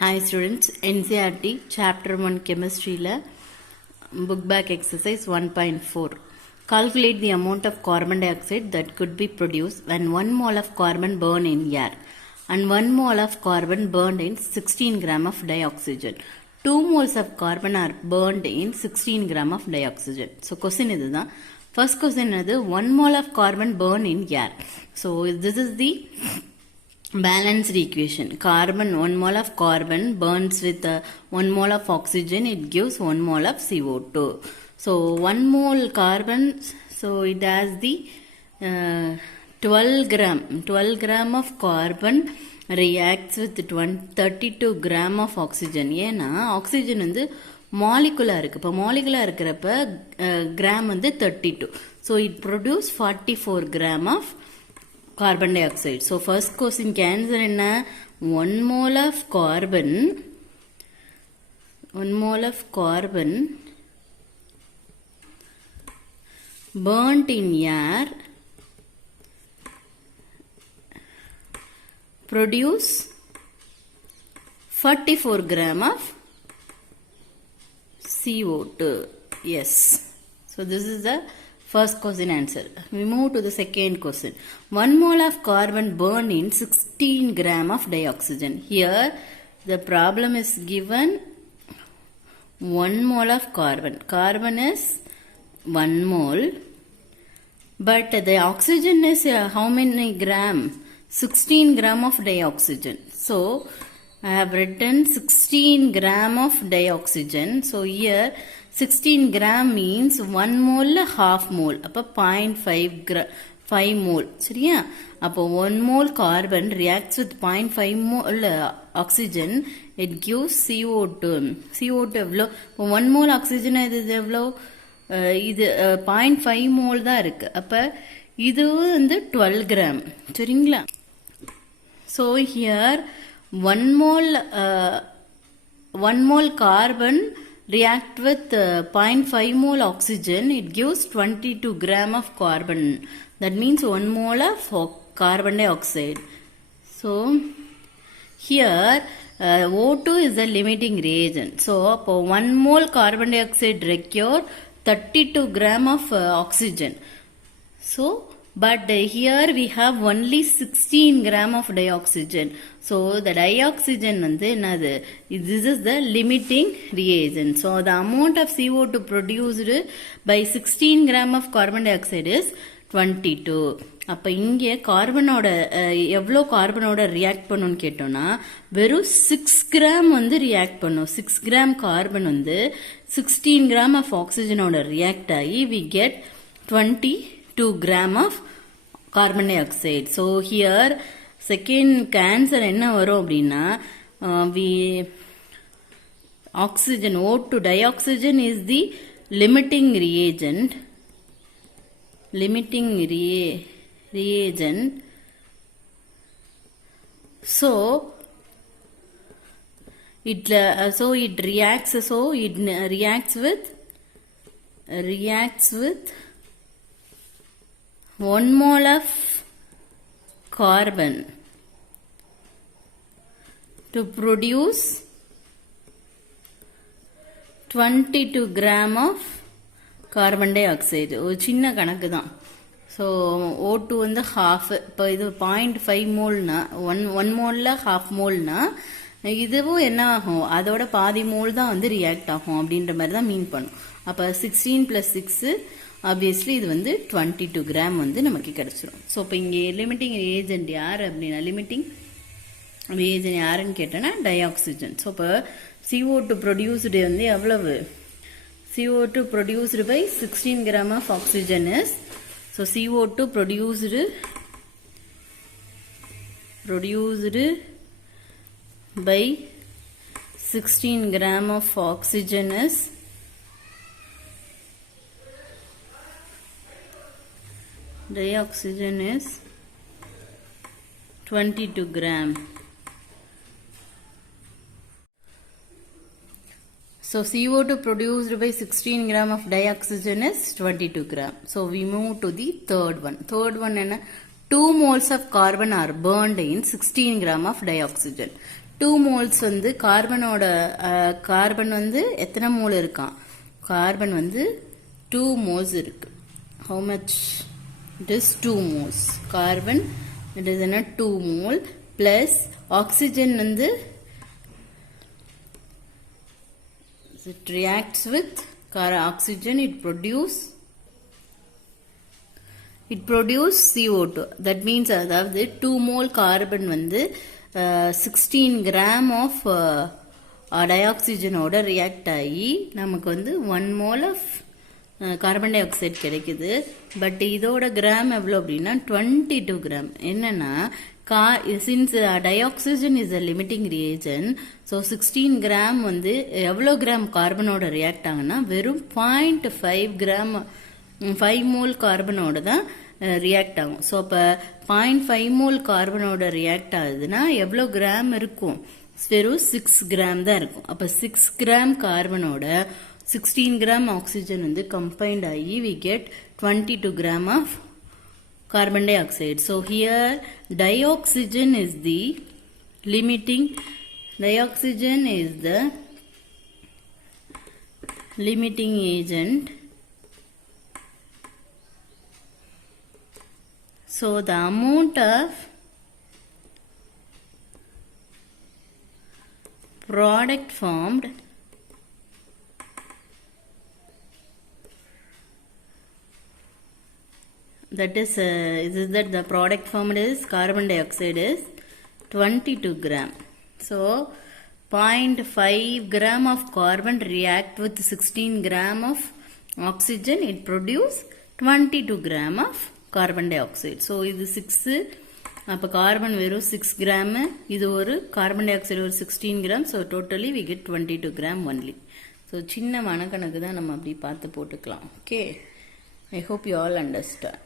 Hi students, Ncert chapter 1 chemistry la book back exercise 1.4. Calculate the amount of carbon dioxide that could be produced when 1 mole of carbon burned in air and 1 mole of carbon burned in 16 gram of dioxygen. 2 moles of carbon are burned in 16 gram of dioxygen. So question is the first question is 1 mole of carbon burned in air. So this is the balanced equation. Carbon, 1 mole of carbon burns with 1 mole of oxygen, it gives 1 mole of CO2. So 1 mole carbon, so it has the 12 gram of carbon reacts with 32 gram of oxygen. ஏன்னா oxygen வந்து molecular இருக்கு. இப்போ molecular இருக்கிறப்ப gram வந்து 32. So it produce 44 gram of carbon dioxide. So first question answer enna 1 mole of carbon burnt in air produce 44 gram of CO2. Yes. So this is the first question answer. We move to the second question. 1 mole of carbon burned in 16 gram of dioxygen. Here the problem is given 1 mole of carbon. Carbon is 1 mole. But the oxygen is how many gram? 16 gram of dioxygen. So I have written 16 gram of dioxygen. So here 16 gram means 1 mole half mole. அப்போ 0.5 mole. சரியா? அப்போ 1 mole carbon reacts with 0.5 mole oxygen. It gives CO2. CO2 எவ்வளோ? 1 mole oxygen இது எவ்வளோ? இது 0.5 mole தான் இருக்கு. அப்போ இது வந்து 12 gram. சரிங்களா? So here 1 mole carbon react with 0.5 mole oxygen, it gives 22 gram of carbon. That means 1 mole of carbon dioxide. So here O2 is the limiting reagent. So 1 mole carbon dioxide require 32 gram of oxygen. So but here we have only 16 gram of dioxygen. So the dioxygen வந்து என்னது? This is the limiting reagent. So the amount of CO2 produced by 16 gram of carbon dioxide is 22. அப்போ இங்கே கார்பனோட எவ்வளோ கார்பனோட ரியாக்ட் பண்ணுன்னு கேட்டோம்னா வெறும் 6 கிராம் வந்து ரியாக்ட் பண்ணும். 6 கிராம் கார்பன் வந்து 16 கிராம் ஆஃப் ஆக்சிஜனோட ரியாக்ட் ஆகி we get 22 gram of carbon dioxide. So here second answer என்ன வரும் அப்படின்னா oxygen O2 dioxygen is the limiting reagent. So it reacts with 1 mole of carbon to produce 22 gram of carbon dioxide. ஒரு சின்ன கணக்கு தான். So O2 வந்து half. இப்போ இது 0.5 மோல்னா 1 மோலில் half மோல்னா இதுவும் என்ன ஆகும்? அதோட பாதி மோல் தான் வந்து ரியாக்ட் ஆகும் அப்படின்ற மாதிரி தான் மீன் பண்ணும். அப்போ 16 + 6 ஆப்வியஸ்லி இது வந்து 22 கிராம் வந்து நமக்கு கிடைச்சிரும். ஸோ இப்போ இங்கே லிமிட்டிங் ரியேஜென்ட் யார் அப்படின்னா லிமிட்டிங் ரியேஜென்ட் யாருன்னு கேட்டோன்னா டயாக்சிஜன். ஸோ இப்போ CO2 ப்ரொடியூஸ்டு வந்து எவ்வளவு? CO2 produced by 16 gram of oxygen is, so CO2 produced by 16 gram of oxygen is dioxygen is 22 gram. So CO2 produced by 16 gram of dioxygen is 22 gram. So we move to the third one. Third one is 2 moles of carbon are burned in 16 gram of dioxygen. 2 moles வந்து கார்பனோட கார்பன் வந்து எத்தனை மோல் இருக்கான்? கார்பன் வந்து 2 moles இருக்கு. How much? It is 2 moles. Carbon it is in a 2 mole plus oxygen வந்து it reacts with oxygen, it produce CO2. That means அதாவது 2 mole carbon வந்து 16 gram of dioxygen ஓட react ஆகி நமக்கு வந்து 1 mole of carbon dioxide கிடைக்குது. But இதோட gram எவ்வளோ அப்படின்னா 22 கிராம். என்னன்னா since dioxygen is a limiting reagent, so 16 gram வந்து எவ்வளோ கிராம் கார்பனோட ரியாக்ட் ஆகுன்னா வெறும் 0.5 கிராம் 5 மோல் கார்பனோட தான் ரியாக்ட் ஆகும். ஸோ அப்போ 0.5 மோல் கார்பனோட ரியாக்ட் ஆகுதுன்னா எவ்வளோ கிராம் இருக்கும்? வெறும் 6 கிராம் தான் இருக்கும். அப்போ 6 கிராம் கார்பனோட 16 gram oxygen வந்து combined ஆகி we get 22 gram of carbon dioxide. So here dioxygen is the limiting agent. So the amount of product formed that is that the product formed is carbon dioxide is 22 gram. So 0.5 gram of carbon react with 16 gram of oxygen, it produce 22 gram of carbon dioxide. So இது 6, அப்போ கார்பன் வெறும் 6 gram, இது ஒரு carbon di oxide ஒரு 16 gram, so totally we get 22 gram only. So சின்ன மனக்கணக்கு தான் நம்ம அப்படி பார்த்து போட்டுக்கலாம். Okay, I hope you all understand.